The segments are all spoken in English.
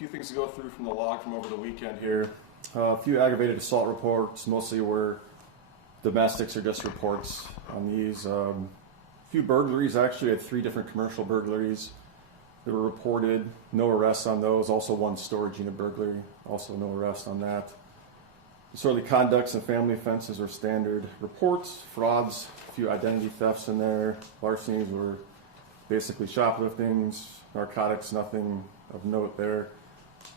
few things to go through from the log from over the weekend here. A few aggravated assault reports, mostly were domestics or just reports on these. A few burglaries, actually. I had 3 different commercial burglaries that were reported. No arrests on those. Also 1 storage unit burglary. Also no arrest on that. Disorderly conducts and family offenses were standard reports. Frauds, a few identity thefts in there. Larcenies were basically shopliftings. Narcotics, nothing of note there.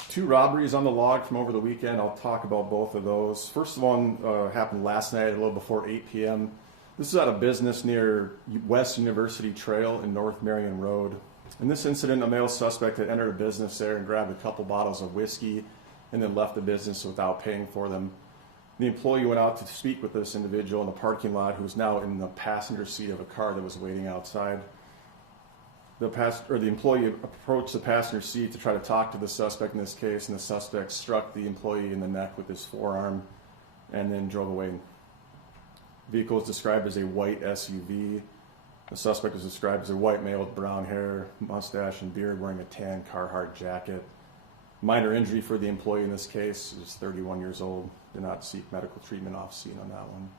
2 robberies on the log from over the weekend. I'll talk about both of those. First one happened last night a little before 8 p.m. This is at a business near West University Trail in North Marion Road. In this incident, a male suspect had entered a business there and grabbed a couple bottles of whiskey and then left the business without paying for them. The employee went out to speak with this individual in the parking lot, who's now in the passenger seat of a car that was waiting outside. The employee approached the passenger seat to try to talk to the suspect in this case, and the suspect struck the employee in the neck with his forearm and then drove away. The vehicle is described as a white SUV. The suspect is described as a white male with brown hair, mustache, and beard, wearing a tan Carhartt jacket. Minor injury for the employee in this case is 31 years old. Did not seek medical treatment off scene on that one.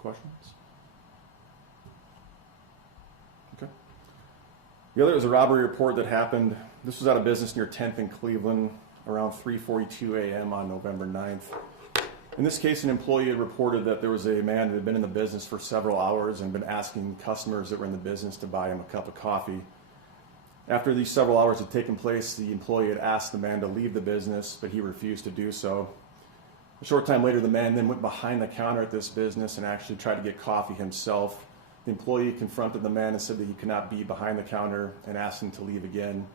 Questions? Okay. The other is a robbery report that happened. This was at a business near 10th and Cleveland around 3:42 a.m. on November 9th. In this case, an employee had reported that there was a man that had been in the business for several hours and been asking customers that were in the business to buy him a cup of coffee. After these several hours had taken place, the employee had asked the man to leave the business, but he refused to do so. A short time later, the man then went behind the counter at this business and actually tried to get coffee himself. The employee confronted the man and said that he could not be behind the counter and asked him to leave again.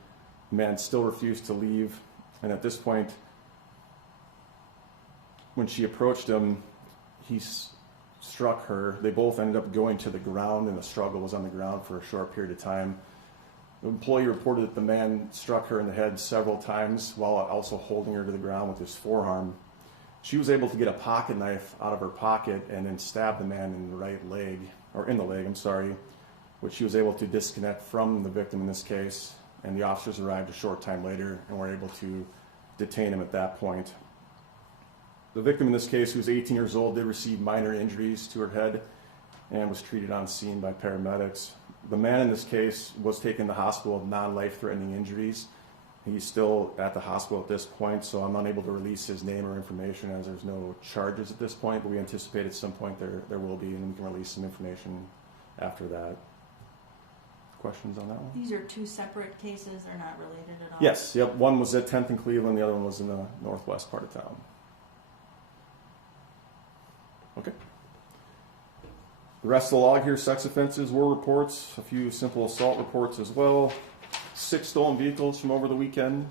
The man still refused to leave, and at this point, when she approached him, he struck her. They both ended up going to the ground, and the struggle was on the ground for a short period of time. The employee reported that the man struck her in the head several times while also holding her to the ground with his forearm. She was able to get a pocket knife out of her pocket and then stab the man in the leg, which she was able to disconnect from the victim in this case. And the officers arrived a short time later and were able to detain him at that point. The victim in this case, who was 18 years old, did receive minor injuries to her head and was treated on scene by paramedics. The man in this case was taken to the hospital with non-life-threatening injuries. He's still at the hospital at this point, so I'm unable to release his name or information as there's no charges at this point, but we anticipate at some point there will be, and we can release some information after that. Questions on that one? These are 2 separate cases. They're not related at all? Yes. Yep. One was at 10th and Cleveland. The other one was in the northwest part of town. Okay. The rest of the log here, sex offenses were reports, a few simple assault reports as well. 6 stolen vehicles from over the weekend.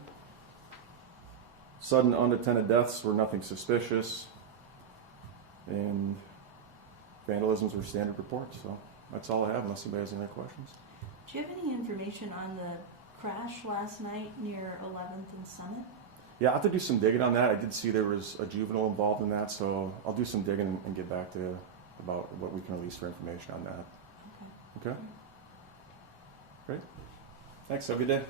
Sudden unattended deaths were nothing suspicious. And vandalisms were standard reports. So that's all I have, unless anybody has any other questions. Do you have any information on the crash last night near 11th and Summit? Yeah, I'll have to do some digging on that. I did see there was a juvenile involved in that, so I'll do some digging and get back to you about what we can release for information on that. Okay? Great. Thanks. Have a good day.